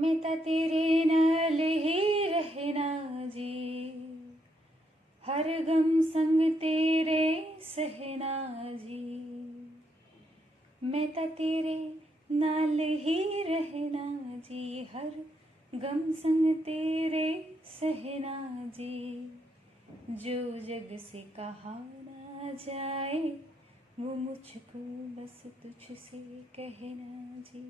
मैं ता तेरे नाल ही रहना जी, हर गम संग तेरे सहना जी। मैं ता तेरे नाल ही रहना जी, हर गम संग तेरे सहना जी। जो जग से कहा ना जाए वो मुझको बस तुझसे कहना जी।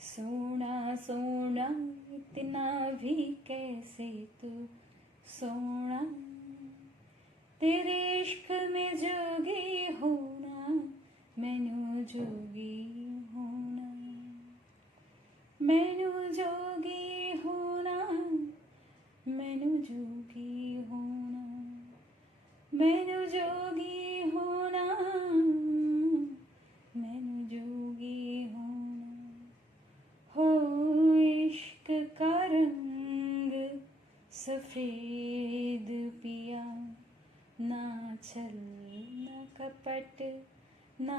सोना सोना इतना भी कैसे तू सोना, तेरे इश्क में जोगी होना, मैनू जोगी होना, मैनू जोगी होना, मैनू जोगी होना, मैनू जोगी होना, मैनू जोगी होना। हो इश्क का रंग सफेद पिया, ना छल ना कपट ना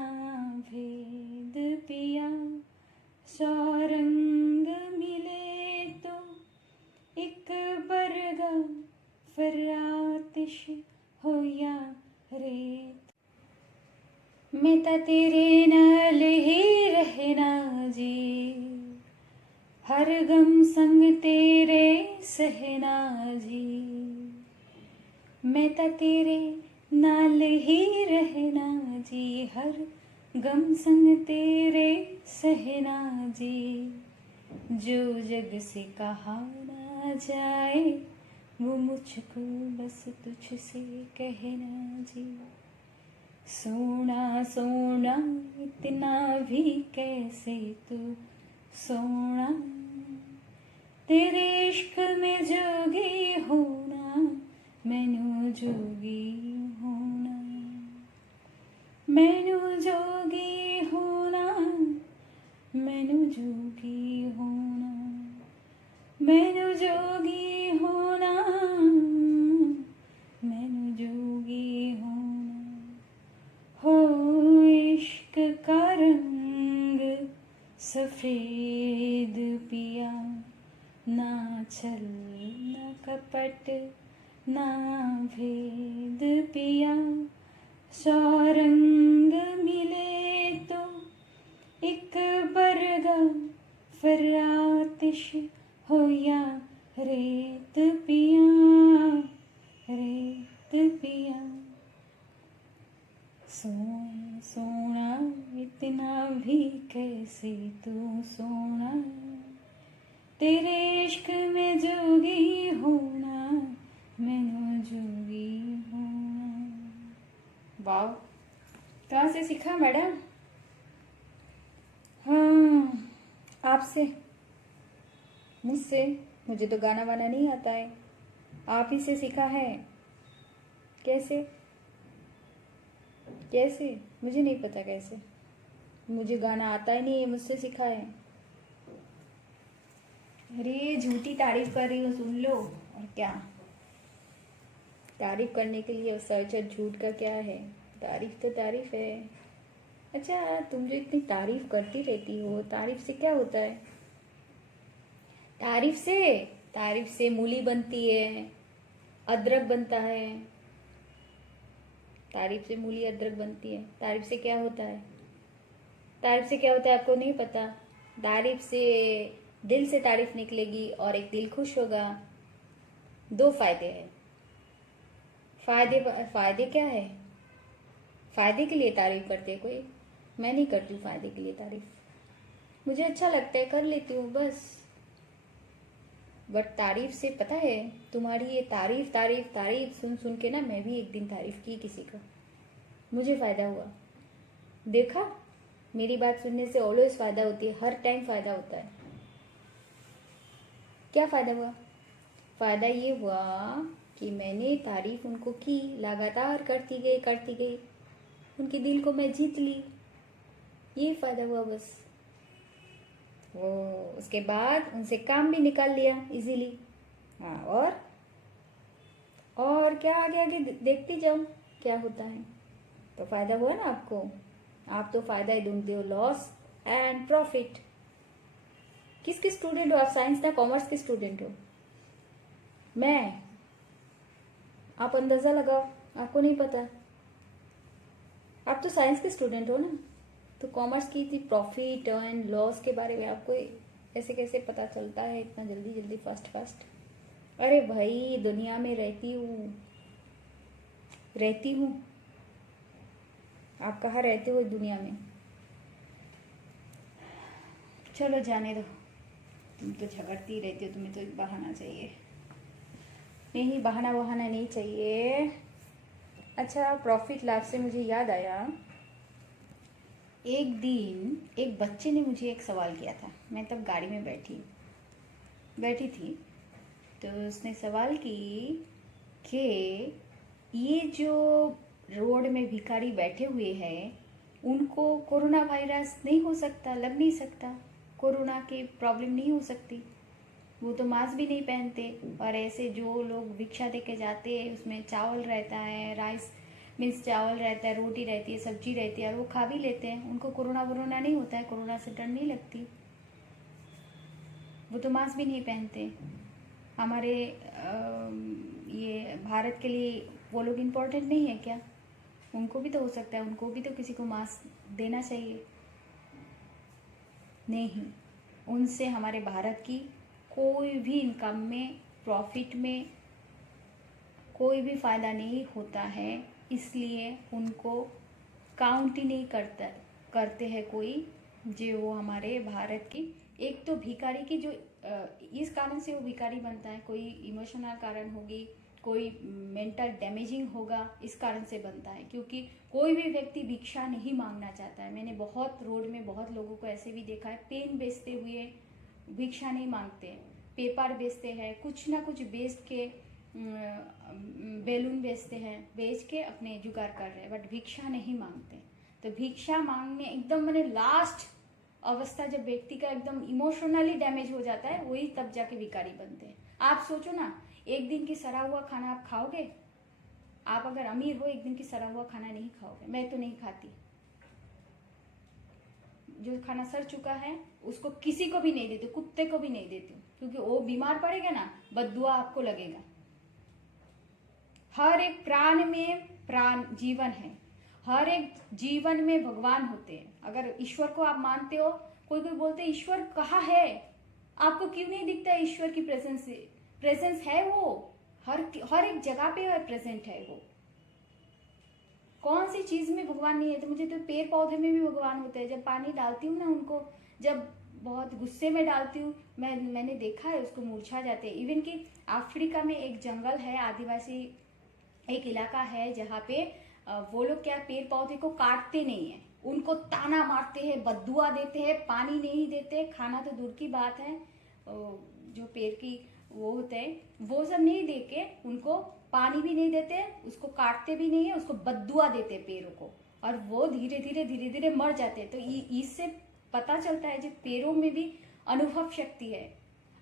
भेद पिया। सौ रंग मिले तो एक बरगा, फिर आतिश हो या रेत। मैं ता तेरे नाल ही रहना जी, हर गम संग तेरे सहना जी। मैं ता तेरे नाल ही रहना जी, हर गम संग तेरे सहना जी। जो जग से कहा ना जाए वो मुझको बस तुझसे कहना जी। सोना सोना इतना भी कैसे तू सोना, तेरे इश्क में जोगी होना, मैनू जोगी होना, मैनू जोगी होना, मैनू जोगी होना, मैनू जोगी होना, मैनू जोगी होना। हो इश्क का रंग सफेद पिया, ना छल ना कपट ना भेद पिया। सौ रंग मिले तो एक बरगा, फिर आतिश हो या रेत पिया, रेत पिया। सोना इतना भी कैसे तू सोना, तेरे इश्क में जोगी होना, मैनू जोगी होना। वाह, कहाँ से सीखा मैडम? हाँ, आपसे, मुझसे। मुझे तो गाना वाना नहीं आता है, आप ही से सीखा है। कैसे कैसे मुझे नहीं पता कैसे, मुझे गाना आता ही नहीं है, मुझसे सीखा है। अरे झूठी तारीफ कर रही हूँ, सुन लो। और क्या, तारीफ करने के लिए सच और झूठ का क्या है? तारीफ तो तारीफ है। अच्छा, तुम जो इतनी तारीफ करती रहती हो, तारीफ से क्या होता है? तारीफ से मूली बनती है, अदरक बनता है। तारीफ से मूली अदरक बनती है। तारीफ से क्या होता है? तारीफ से क्या होता है आपको नहीं पता? तारीफ से दिल से तारीफ निकलेगी और एक दिल खुश होगा। दो फायदे हैं। फायदे क्या है? फायदे के लिए तारीफ करते हैं कोई? मैं नहीं करती हूँ फायदे के लिए तारीफ, मुझे अच्छा लगता है कर लेती हूँ बस। बट तारीफ से पता है, तुम्हारी ये तारीफ तारीफ तारीफ सुन सुन के ना मैं भी एक दिन तारीफ की किसी का, मुझे फायदा हुआ। देखा, मेरी बात सुनने से ऑलवेज फायदा होती है, हर टाइम फायदा होता है। क्या फायदा हुआ? फायदा ये हुआ कि मैंने तारीफ उनको की, लगातार करती गई, उनके दिल को मैं जीत ली। ये फायदा हुआ बस। वो उसके बाद उनसे काम भी निकाल लिया इजीली। हाँ, और क्या आगे आगे देखती जाओ क्या होता है। तो फायदा हुआ ना आपको। आप तो फायदा ही ढूंढते हो, लॉस एंड प्रॉफिट। किसके स्टूडेंट हो आप? साइंस या कॉमर्स के स्टूडेंट हो? मैं, आप अंदाजा लगाओ, आपको नहीं पता। आप तो साइंस के स्टूडेंट हो ना, तो कॉमर्स की थी प्रॉफिट एंड लॉस के बारे में आपको ऐसे कैसे पता चलता है इतना जल्दी जल्दी फास्ट फास्ट? अरे भाई दुनिया में रहती हूँ। आप कहाँ रहते हो दुनिया में? चलो जाने दो, तुम तो झगड़ती रहती हो, तुम्हें तो एक बहाना चाहिए। नहीं, बहाना वहाना नहीं चाहिए। अच्छा, प्रॉफिट लॉस से मुझे याद आया, एक दिन एक बच्चे ने मुझे एक सवाल किया था। मैं तब गाड़ी में बैठी थी, तो उसने सवाल की कि ये जो रोड में भिखारी बैठे हुए हैं उनको कोरोना वायरस नहीं हो सकता, लग नहीं सकता, कोरोना की प्रॉब्लम नहीं हो सकती, वो तो मास्क भी नहीं पहनते, और ऐसे जो लोग भिक्षा दे के जाते हैं उसमें चावल रहता है, राइस मीन्स चावल रहता है, रोटी रहती है, सब्जी रहती है, और वो खा भी लेते हैं, उनको कोरोना वोरोना नहीं होता है, कोरोना से डर नहीं लगती, वो तो मास्क भी नहीं पहनते। हमारे ये भारत के लिए वो लोग इम्पोर्टेंट नहीं है क्या? उनको भी तो हो सकता है, उनको भी तो किसी को मास्क देना चाहिए। नहीं, उनसे हमारे भारत की कोई भी इनकम में, प्रॉफिट में कोई भी फ़ायदा नहीं होता है, इसलिए उनको काउंट ही नहीं करते हैं कोई, जो वो हमारे भारत की। एक तो भिखारी की जो इस कारण से वो भिखारी बनता है, कोई इमोशनल कारण होगी, कोई मेंटल डैमेजिंग होगा, इस कारण से बनता है, क्योंकि कोई भी व्यक्ति भिक्षा नहीं मांगना चाहता है। मैंने बहुत रोड में बहुत लोगों को ऐसे भी देखा है, पेन बेचते हुए भिक्षा नहीं मांगते, पेपर बेचते हैं, कुछ ना कुछ बेच के, बैलून बेचते हैं, बेच के अपने जुगाड़ कर रहे हैं, बट भिक्षा नहीं मांगते। तो भिक्षा मांगने एकदम मैंने लास्ट अवस्था, जब व्यक्ति का एकदम इमोशनली डैमेज हो जाता है, वही तब जाके भिखारी बनते हैं। आप सोचो ना, एक दिन की सड़ा हुआ खाना आप खाओगे? आप अगर अमीर हो, एक दिन की सड़ा हुआ खाना नहीं खाओगे। मैं तो नहीं खाती, जो खाना सड़ चुका है उसको किसी को भी नहीं देती, कुत्ते को भी नहीं देती, क्योंकि वो बीमार पड़ेगा ना, बददुआ आपको लगेगा। हर एक प्राण में प्राण जीवन है, हर एक जीवन में भगवान होते हैं। अगर ईश्वर को आप मानते हो, कोई बोलते हैं ईश्वर कहाँ है, आपको क्यों नहीं दिखता है ईश्वर की प्रेजेंस है, वो हर एक जगह पे प्रेजेंट है। वो कौन सी चीज में भगवान नहीं है? तो मुझे तो पेड़ पौधे में भी भगवान होते हैं। जब पानी डालती हूँ ना उनको, जब बहुत गुस्से में डालती हूँ, मैंने देखा है उसको मुरझा जाते हैं। इवन कि अफ्रीका में एक जंगल है, आदिवासी एक इलाका है, जहाँ पे वो लोग क्या पेड़ पौधे को काटते नहीं है, उनको ताना मारते हैं, बद्दुआ देते हैं, पानी नहीं देते, खाना तो दूर की बात है, जो पेड़ की वो होते हैं वो सब नहीं दे के उनको पानी भी नहीं देते, उसको काटते भी नहीं है, उसको बद्दुआ देते पेड़ों को, और वो धीरे धीरे मर जाते हैं। तो इससे पता चलता है जो पेड़ों में भी अनुभव शक्ति है।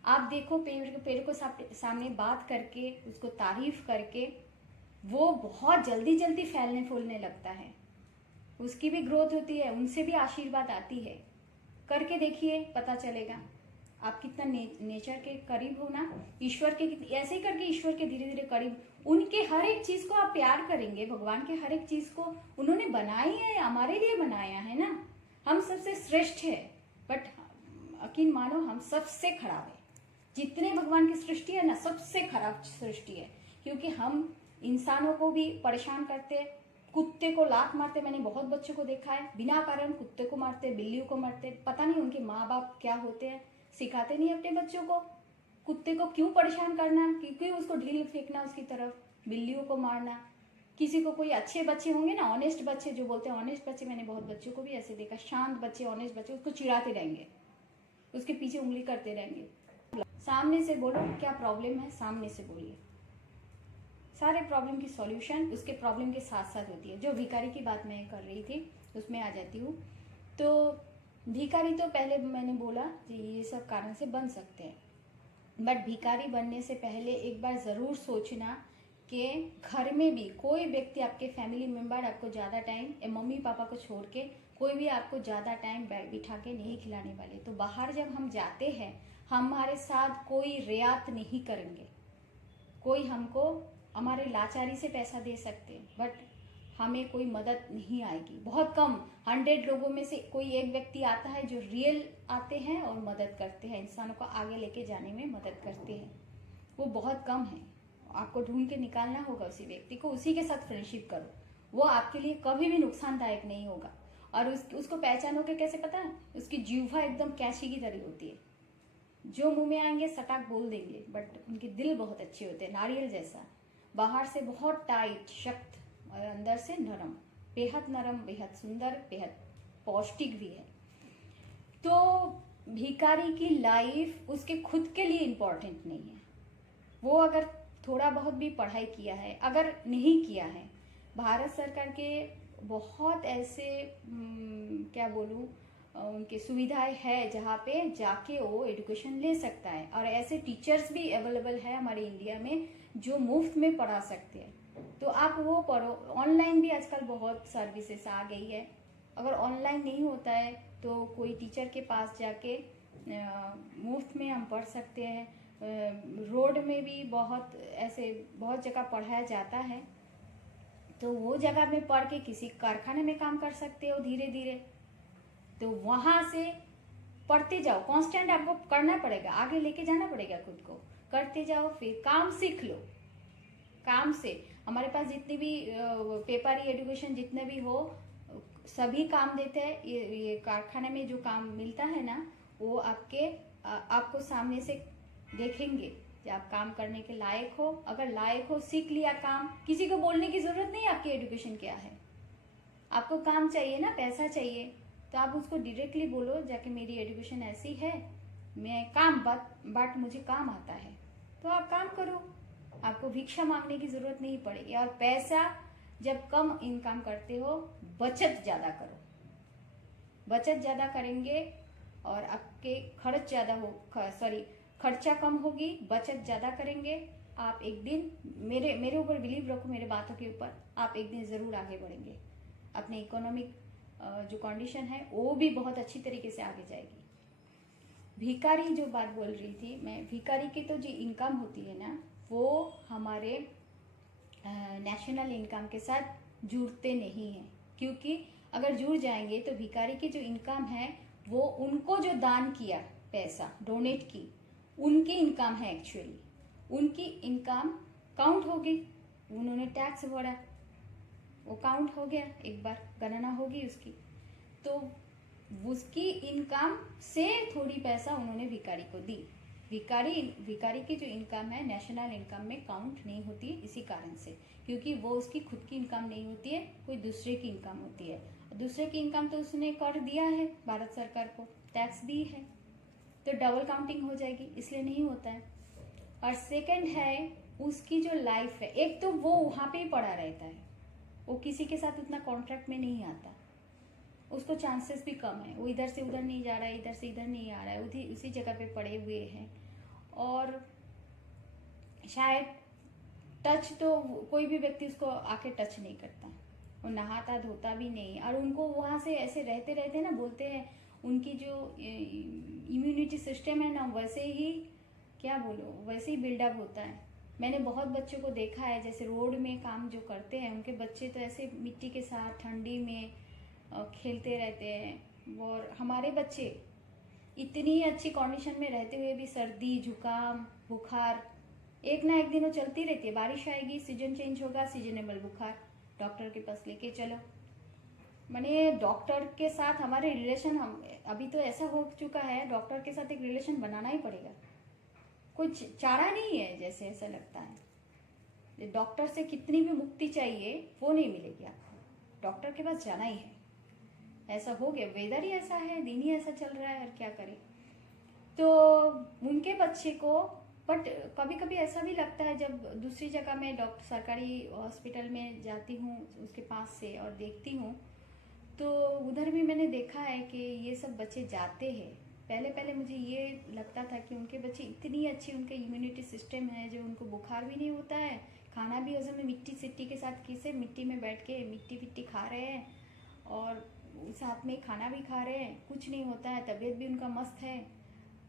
आप देखो पेड़ को सामने बात करके, उसको तारीफ करके, वो बहुत जल्दी जल्दी फैलने फूलने लगता है, उसकी भी ग्रोथ होती है, उनसे भी आशीर्वाद आती है। करके देखिए, पता चलेगा आप कितना नेचर के करीब हो ना, ईश्वर के। ऐसे ही करके ईश्वर के धीरे धीरे करीब, उनके हर एक चीज को आप प्यार करेंगे, भगवान के हर एक चीज को उन्होंने बनाई है, हमारे लिए बनाया है ना। हम सबसे श्रेष्ठ है, बट यकीन मानो हम सबसे खराब है। जितने भगवान की सृष्टि है ना, सबसे खराब सृष्टि है, क्योंकि हम इंसानों को भी परेशान करते, कुत्ते को लात मारते। मैंने बहुत बच्चों को देखा है, बिना कारण कुत्ते को मारते, बिल्लियों को मारते। पता नहीं उनके माँ बाप क्या होते हैं, सिखाते नहीं अपने बच्चों को कुत्ते को क्यों परेशान करना, क्योंकि उसको ढील फेंकना उसकी तरफ, बिल्लियों को मारना। किसी को कोई अच्छे बच्चे होंगे ना, ऑनेस्ट बच्चे, जो बोलते हैं ऑनेस्ट बच्चे, मैंने बहुत बच्चों को भी ऐसे देखा, शांत बच्चे, ऑनेस्ट बच्चे, उसको चिढ़ाते रहेंगे, उसके पीछे उंगली करते रहेंगे। सामने से बोलो क्या प्रॉब्लम है, सामने से बोलिए, सारे प्रॉब्लम की सॉल्यूशन उसके प्रॉब्लम के साथ साथ होती है। जो भिखारी की बात मैं कर रही थी उसमें आ जाती हूँ। तो भिखारी तो पहले मैंने बोला कि ये सब कारण से बन सकते हैं, बट भिखारी बनने से पहले एक बार ज़रूर सोचना कि घर में भी कोई व्यक्ति, आपके फैमिली मेम्बर आपको ज़्यादा टाइम, मम्मी पापा को छोड़ के कोई भी आपको ज़्यादा टाइम बिठा के नहीं खिलाने वाले। तो बाहर जब हम जाते हैं, हमारे साथ कोई रियायत नहीं करेंगे, कोई हमको हमारे लाचारी से पैसा दे सकते हैं, बट हमें कोई मदद नहीं आएगी। बहुत कम 100 लोगों में से कोई एक व्यक्ति आता है जो रियल आते हैं और मदद करते हैं, इंसानों को आगे लेके जाने में मदद करते हैं। वो बहुत कम है। आपको ढूंढ के निकालना होगा उसी व्यक्ति को, उसी के साथ फ्रेंडशिप करो। वो आपके लिए कभी भी नुकसानदायक नहीं होगा। और उसको पहचानोगे कैसे पता है? उसकी जीवा एकदम कैची की तरह होती है। जो मुंह में आएंगे सटाक बोल देंगे, बट उनके दिल बहुत अच्छे होते हैं, नारियल जैसा। बाहर से बहुत टाइट सख्त और अंदर से नरम, नरम, बेहद सुंदर, बेहद पौष्टिक भी है। तो भिखारी की लाइफ उसके खुद के लिए इम्पोर्टेंट नहीं है। वो अगर थोड़ा बहुत भी पढ़ाई किया है, अगर नहीं किया है, भारत सरकार के बहुत ऐसे क्या बोलूँ, उनकी सुविधाएं है जहाँ पे जाके वो एजुकेशन ले सकता है। और ऐसे टीचर्स भी अवेलेबल है हमारे इंडिया में जो मुफ्त में पढ़ा सकते हैं। तो आप वो पढ़ो। ऑनलाइन भी आजकल बहुत सर्विसेज आ गई है। अगर ऑनलाइन नहीं होता है तो कोई टीचर के पास जाके मुफ्त में हम पढ़ सकते हैं। रोड में भी बहुत जगह पढ़ाया जाता है, तो वो जगह में पढ़ के किसी कारखाने में काम कर सकते हो धीरे धीरे। तो वहां से पढ़ते जाओ, कांस्टेंट आपको करना पड़ेगा, आगे लेके जाना पड़ेगा खुद को, करते जाओ, फिर काम सीख लो। काम से हमारे पास जितनी भी पेपरी एजुकेशन जितने भी हो, सभी काम देते हैं। ये कारखाने में जो काम मिलता है ना, वो आपको सामने से देखेंगे कि आप काम करने के लायक हो। अगर लायक हो, सीख लिया काम, किसी को बोलने की जरूरत नहीं आपकी एजुकेशन क्या है। आपको काम चाहिए ना, पैसा चाहिए, तो आप उसको डायरेक्टली बोलो जाके मेरी एजुकेशन ऐसी है, मैं काम बट मुझे काम आता है, तो आप काम करो। आपको भिक्षा मांगने की जरूरत नहीं पड़ेगी। और पैसा जब कम इनकम करते हो, बचत ज्यादा करो। बचत ज्यादा करेंगे और आपके खर्च ज्यादा खर्चा कम होगी, बचत ज्यादा करेंगे। आप एक दिन मेरे ऊपर बिलीव रखो, मेरे बातों के ऊपर, आप एक दिन जरूर आगे बढ़ेंगे। अपने इकोनॉमिक जो कंडीशन है वो भी बहुत अच्छी तरीके से आगे जाएगी। भिखारी जो बात बोल रही थी मैं, भिखारी की तो जो इनकम होती है ना, वो हमारे नेशनल इनकम के साथ जुड़ते नहीं हैं। क्योंकि अगर जुड़ जाएंगे तो भिखारी की जो इनकम है वो उनको जो दान किया, पैसा डोनेट की, उनकी इनकम है। एक्चुअली उनकी इनकम काउंट होगी, उन्होंने टैक्स भरा, वो काउंट हो गया, एक बार गणना होगी उसकी, तो उसकी इनकम से थोड़ी पैसा उन्होंने भिखारी को दी। भिखारी की जो इनकम है नेशनल इनकम में काउंट नहीं होती, इसी कारण से, क्योंकि वो उसकी खुद की इनकम नहीं होती है, कोई दूसरे की इनकम होती है। दूसरे की इनकम तो उसने कर दिया है, भारत सरकार को टैक्स दी है, तो डबल काउंटिंग हो जाएगी, इसलिए नहीं होता है। और सेकंड है उसकी जो लाइफ है, एक तो वो वहां पे ही पड़ा रहता है, वो किसी के साथ उतना कॉन्ट्रैक्ट में नहीं आता, उसको चांसेस भी कम है, वो इधर से उधर नहीं जा रहा है, इधर से इधर नहीं आ रहा है, उसी जगह पे पड़े हुए हैं। और शायद टच तो कोई भी व्यक्ति उसको आके टच नहीं करता, वो नहाता धोता भी नहीं। और उनको वहां से ऐसे रहते रहते ना, बोलते हैं उनकी जो इम्यूनिटी सिस्टम है ना, वैसे ही क्या बोलो, वैसे ही बिल्डअप होता है। मैंने बहुत बच्चों को देखा है, जैसे रोड में काम जो करते हैं उनके बच्चे तो ऐसे मिट्टी के साथ ठंडी में खेलते रहते हैं। और हमारे बच्चे इतनी अच्छी कंडीशन में रहते हुए भी सर्दी, जुकाम, बुखार एक ना एक दिन वो चलती रहती है। बारिश आएगी, सीजन चेंज होगा, सीजनेबल बुखार, डॉक्टर के पास लेके चलो। मैंने डॉक्टर के साथ हमारे रिलेशन, हम अभी तो ऐसा हो चुका है, डॉक्टर के साथ एक रिलेशन बनाना ही पड़ेगा, कुछ चारा नहीं है, जैसे ऐसा लगता है। डॉक्टर से कितनी भी मुक्ति चाहिए वो नहीं मिलेगी आपको, डॉक्टर के पास जाना ही है। ऐसा हो गया, वेदर ही ऐसा है, दिन ही ऐसा चल रहा है, और क्या करें। तो उनके बच्चे को, बट कभी कभी ऐसा भी लगता है जब दूसरी जगह में डॉक्टर सरकारी हॉस्पिटल में जाती हूँ उसके पास से और देखती हूँ, तो उधर भी मैंने देखा है कि ये सब बच्चे जाते हैं। पहले मुझे ये लगता था कि उनके बच्चे इतनी अच्छी, उनका इम्यूनिटी सिस्टम है, जो उनको बुखार भी नहीं होता है, खाना भी हजम में, मिट्टी सिट्टी के साथ किसे मिट्टी में बैठ के मिट्टी फिट्टी खा रहे हैं, और साथ में खाना भी खा रहे हैं, कुछ नहीं होता है, तबीयत भी उनका मस्त है।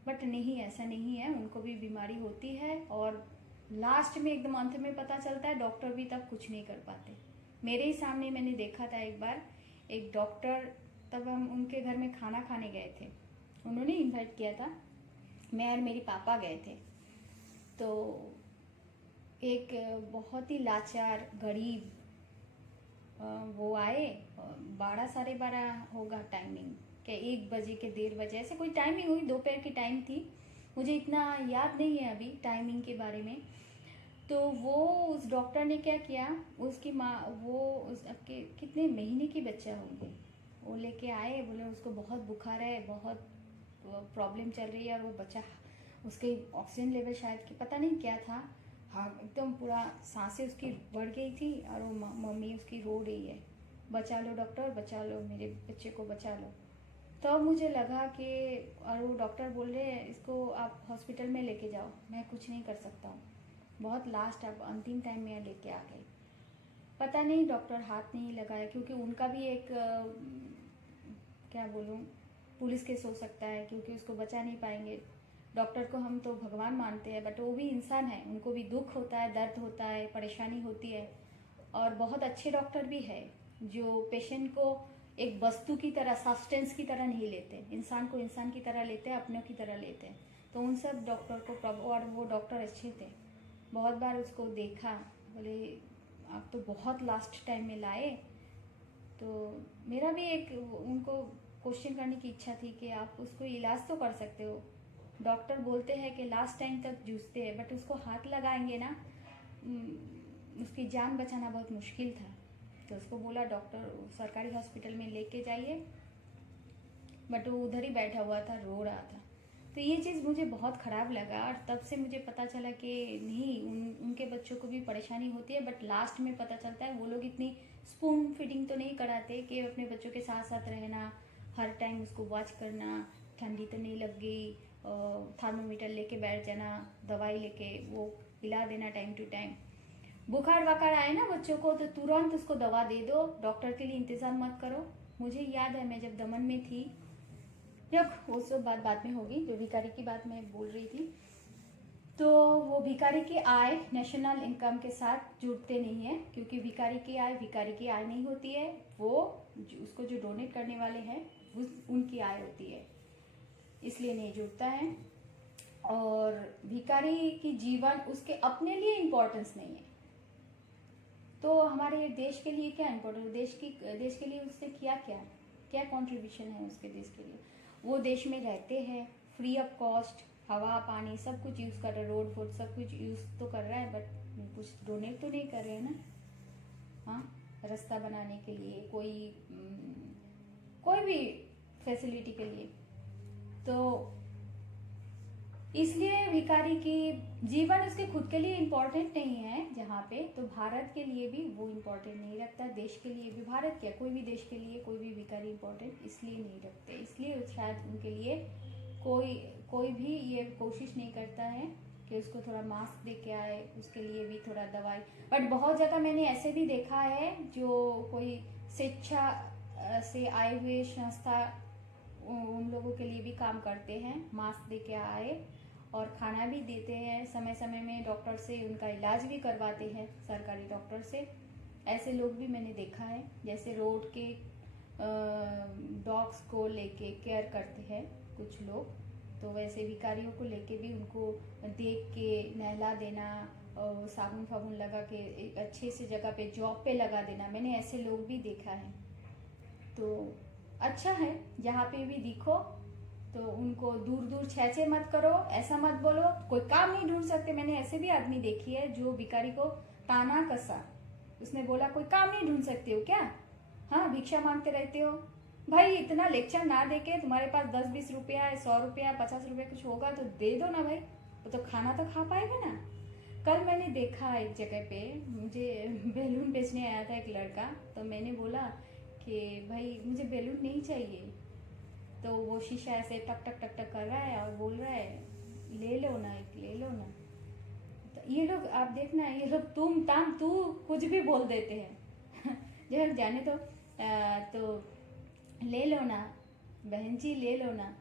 बट नहीं, ऐसा नहीं है, उनको भी बीमारी होती है और लास्ट में एकदम अंत में पता चलता है, डॉक्टर भी तब कुछ नहीं कर पाते। मेरे ही सामने मैंने देखा था एक बार, एक डॉक्टर, तब हम उनके घर में खाना खाने गए थे, उन्होंने इनवाइट किया था, मैं और मेरी पापा गए थे। तो एक बहुत ही लाचार गरीब वो आए, 12 साढ़े 12 होगा टाइमिंग, क्या 1 बजे के 1:30 ऐसे कोई टाइमिंग हुई, दोपहर की टाइम थी, मुझे इतना याद नहीं है अभी टाइमिंग के बारे में। तो वो उस डॉक्टर ने क्या किया, उसकी माँ, वो उसके कितने महीने की बच्चा होगी, वो लेके आए, बोले उसको बहुत बुखार है, बहुत प्रॉब्लम चल रही है, और वो बच्चा, उसके ऑक्सीजन लेवल शायद कि पता नहीं क्या था, हाँ एकदम पूरा सांसें उसकी बढ़ गई थी, और वो मम्मी उसकी रो रही है, बचा लो डॉक्टर, बचा लो, मेरे बच्चे को बचा लो। तो मुझे लगा कि, और वो डॉक्टर बोल रहे हैं इसको आप हॉस्पिटल में लेके जाओ, मैं कुछ नहीं कर सकता हूँ, बहुत लास्ट अब अंतिम टाइम में लेके आ गई। पता नहीं डॉक्टर हाथ नहीं लगाया, क्योंकि उनका भी एक क्या बोलूँ, पुलिस केस हो सकता है, क्योंकि उसको बचा नहीं पाएंगे। डॉक्टर को हम तो भगवान मानते हैं, बट वो भी इंसान है, उनको भी दुख होता है, दर्द होता है, परेशानी होती है। और बहुत अच्छे डॉक्टर भी है जो पेशेंट को एक वस्तु की तरह, सब्सटेंस की तरह नहीं लेते, इंसान को इंसान की तरह लेते हैं, अपनों की तरह लेते हैं। तो उन सब डॉक्टर को, और वो डॉक्टर अच्छे थे, बहुत बार उसको देखा, बोले आप तो बहुत लास्ट टाइम में लाए। तो मेरा भी एक उनको क्वेश्चन करने की इच्छा थी कि आप उसको इलाज तो कर सकते हो, डॉक्टर बोलते हैं कि लास्ट टाइम तक जूझते हैं, बट उसको हाथ लगाएंगे ना, उसकी जान बचाना बहुत मुश्किल था। तो उसको बोला डॉक्टर सरकारी हॉस्पिटल में लेके जाइए, बट वो उधर ही बैठा हुआ था, रो रहा था। तो ये चीज़ मुझे बहुत ख़राब लगा, और तब से मुझे पता चला कि नहीं, उनके बच्चों को भी परेशानी होती है, बट लास्ट में पता चलता है वो लोग इतनी स्पून फीडिंग तो नहीं कराते कि अपने बच्चों के साथ साथ रहना, हर टाइम उसको वॉच करना, ठंडी तो नहीं लग गई, थर्मोमीटर लेके बैठ जाना, दवाई लेके वो पिला देना टाइम टू टाइम। बुखार वखार आए ना बच्चों को तो तुरंत उसको दवा दे दो, डॉक्टर के लिए इंतज़ार मत करो। मुझे याद है मैं जब दमन में थी, जब वो सब बात बाद में होगी, जो भिखारी की बात मैं बोल रही थी, तो वो भिखारी की आय नेशनल इनकम के साथ जुड़ते नहीं है, क्योंकि भिखारी की आय नहीं होती है, वो उसको जो डोनेट करने वाले हैं उनकी आय होती है, इसलिए नहीं जुड़ता है। और भिखारी की जीवन उसके अपने लिए इम्पोर्टेंस नहीं है, तो हमारे देश के लिए क्या इम्पोर्टेंट, देश के लिए उसने किया क्या, क्या कंट्रीब्यूशन है उसके देश के लिए। वो देश में रहते हैं, फ्री ऑफ कॉस्ट हवा पानी सब कुछ यूज़ कर रहे हैं, रोड फूड सब कुछ यूज़ तो कर रहा है, बट कुछ डोनेट तो नहीं कर रहे हैं ना। हाँ, रास्ता बनाने के लिए, कोई भी फैसिलिटी के लिए, तो इसलिए भिखारी की जीवन उसके खुद के लिए इम्पोर्टेंट नहीं है जहाँ पे, तो भारत के लिए भी वो इम्पोर्टेंट नहीं रखता, देश के लिए भी, भारत क्या कोई भी देश के लिए कोई भी भिखारी इम्पोर्टेंट इसलिए नहीं रखते, इसलिए शायद उनके लिए कोई भी ये कोशिश नहीं करता है कि उसको थोड़ा मास्क दे के आए, उसके लिए भी थोड़ा दवाई। बट बहुत जगह मैंने ऐसे भी देखा है जो कोई स्वेच्छा से आए हुए संस्था उन लोगों के लिए भी काम करते हैं, मास्क दे के आए और खाना भी देते हैं, समय समय में डॉक्टर से उनका इलाज भी करवाते हैं, सरकारी डॉक्टर से। ऐसे लोग भी मैंने देखा है, जैसे रोड के डॉग्स को लेके केयर करते हैं कुछ लोग, तो वैसे भिखारियों को लेके भी उनको देख के नहला देना और साबुन फाबुन लगा के एक अच्छे से जगह पे जॉब पे लगा देना, मैंने ऐसे लोग भी देखा है। तो अच्छा है, जहाँ पे भी दिखो तो उनको दूर दूर छेचे मत करो, ऐसा मत बोलो कोई काम नहीं ढूंढ सकते। मैंने ऐसे भी आदमी देखी है जो भिखारी को ताना कसा, उसने बोला कोई काम नहीं ढूंढ सकते हो क्या, हाँ भिक्षा मांगते रहते हो। भाई इतना लेक्चर ना देके, तुम्हारे पास 10-20 रुपया है, 100 रुपया 50 रुपया कुछ होगा तो दे दो ना भाई, वो तो खाना तो खा पाएगा ना। कल मैंने देखा एक जगह पे, मुझे बैलून बेचने आया था एक लड़का, तो मैंने बोला कि भाई मुझे बैलून नहीं चाहिए, तो वो शीशा ऐसे टक टक टक टक कर रहा है और बोल रहा है ले लो ना, एक ले लो ना। तो ये लोग आप देखना, ये लोग तुम ताम तू कुछ भी बोल देते हैं जब जाने तो ले लो ना बहन जी, ले लो ना।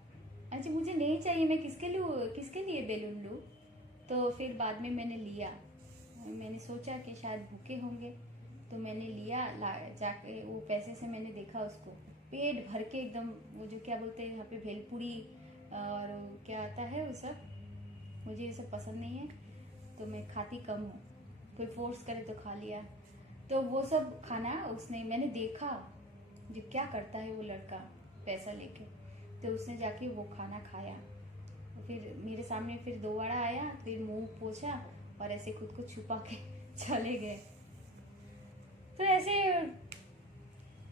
अच्छा मुझे नहीं चाहिए, मैं किसके लिए बेलून लूँ। तो फिर बाद में मैंने लिया, मैंने सोचा कि शायद भूखे होंगे, तो मैंने लिया जाके वो पैसे से मैंने देखा उसको, पेट भर के एकदम, वो जो क्या बोलते हैं यहाँ पे भेलपूरी और क्या आता है वो सब, मुझे ये सब पसंद नहीं है, तो मैं खाती कम हूँ, कोई फोर्स करे तो खा लिया। तो वो सब खाना उसने, मैंने देखा जो क्या करता है वो लड़का पैसा लेके, तो उसने जाके वो खाना खाया। फिर मेरे सामने फिर दोबारा आया, फिर मुंह पोछा और ऐसे खुद को छुपा के चले गए। तो ऐसे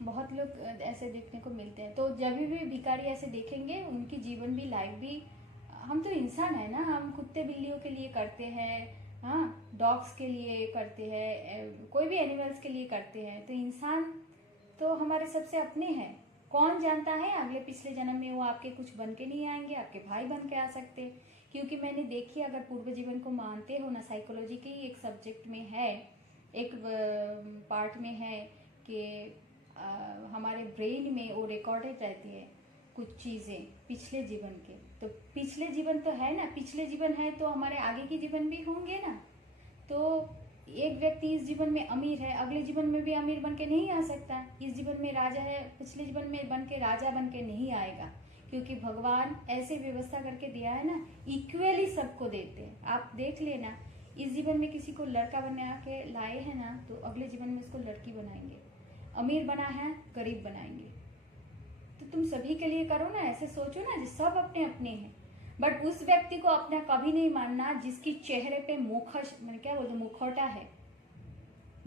बहुत लोग ऐसे देखने को मिलते हैं। तो जब भी भिखारी ऐसे देखेंगे, उनकी जीवन भी, लाइफ भी, हम तो इंसान है ना, हम कुत्ते बिल्लियों के लिए करते हैं, हाँ, डॉग्स के लिए करते हैं, कोई भी एनिमल्स के लिए करते हैं। तो इंसान तो हमारे सबसे अपने हैं। कौन जानता है अगले पिछले जन्म में वो आपके कुछ बन के नहीं आएंगे, आपके भाई बन के आ सकते हैं। क्योंकि मैंने देखी, अगर पूर्व जीवन को मानते हो ना, साइकोलॉजी के ही एक सब्जेक्ट में है, एक पार्ट में है कि हमारे ब्रेन में वो रिकॉर्डेड रहती है कुछ चीज़ें पिछले जीवन के। तो पिछले जीवन तो है ना, पिछले जीवन है तो हमारे आगे के जीवन भी होंगे ना। तो एक व्यक्ति इस जीवन में अमीर है, अगले जीवन में भी अमीर बन के नहीं आ सकता। इस जीवन में राजा है, पिछले जीवन में बन के राजा बन के नहीं आएगा, क्योंकि भगवान ऐसे व्यवस्था करके दिया है ना, इक्वली सबको देते हैं। आप देख लेना, इस जीवन में किसी को लड़का बना के लाए हैं ना, तो अगले जीवन में उसको लड़की बनाएंगे। अमीर बना है, गरीब बनाएंगे। तो तुम सभी के लिए करो ना, ऐसे सोचो ना, सब अपने अपने हैं। बट उस व्यक्ति को अपना कभी नहीं मानना जिसकी चेहरे पे मैंने क्या बोलते, मुखौटा है,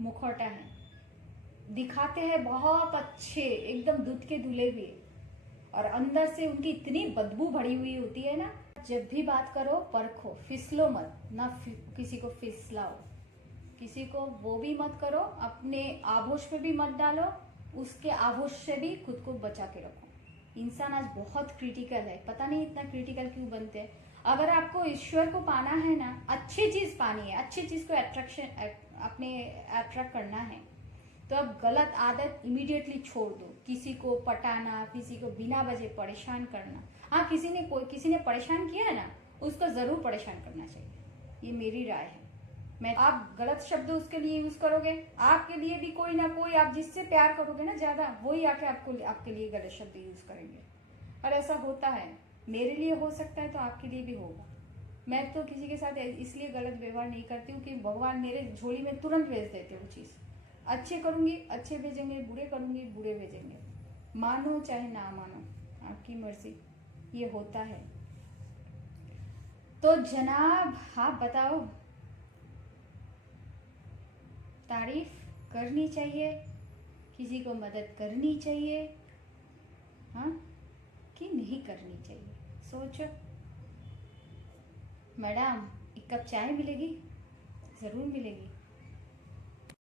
मुखौटा है, दिखाते हैं बहुत अच्छे, एकदम दूध के धुले हुए, और अंदर से उनकी इतनी बदबू भरी हुई होती है ना। जब भी बात करो परखो, फिसलो मत ना, किसी को फिसलाओ, किसी को वो भी मत करो, अपने आभोश पे भी मत डालो, उसके आभोश से भी खुद को बचा के रखो। इंसान आज बहुत क्रिटिकल है, पता नहीं इतना क्रिटिकल क्यों बनते हैं। अगर आपको ईश्वर को पाना है ना, अच्छी चीज पानी है, अच्छी चीज को अपने अट्रैक्ट करना है, तो अब गलत आदत इमीडिएटली छोड़ दो। किसी को पटाना, किसी को बिना वजह परेशान करना, हाँ किसी ने परेशान किया है ना, उसको जरूर परेशान करना चाहिए, ये मेरी राय है। आप गलत शब्द उसके लिए यूज करोगे, आपके लिए भी कोई ना कोई, आप जिससे प्यार करोगे ना ज्यादा, वही आके आपके लिए गलत शब्द यूज करेंगे। और ऐसा होता है, मेरे लिए हो सकता है तो आपके लिए भी होगा। मैं तो किसी के साथ इसलिए गलत व्यवहार नहीं करती हूँ कि भगवान मेरे झोली में तुरंत भेज देते वो चीज। अच्छे करूंगी अच्छे भेजेंगे, बुरे करूंगी बुरे भेजेंगे, मानो चाहे ना मानो, आपकी मर्जी, ये होता है। तो जनाब आप बताओ, तारीफ करनी चाहिए, किसी को मदद करनी चाहिए, हाँ, कि नहीं करनी चाहिए, सोचो। मैडम एक कप चाय मिलेगी? जरूर मिलेगी।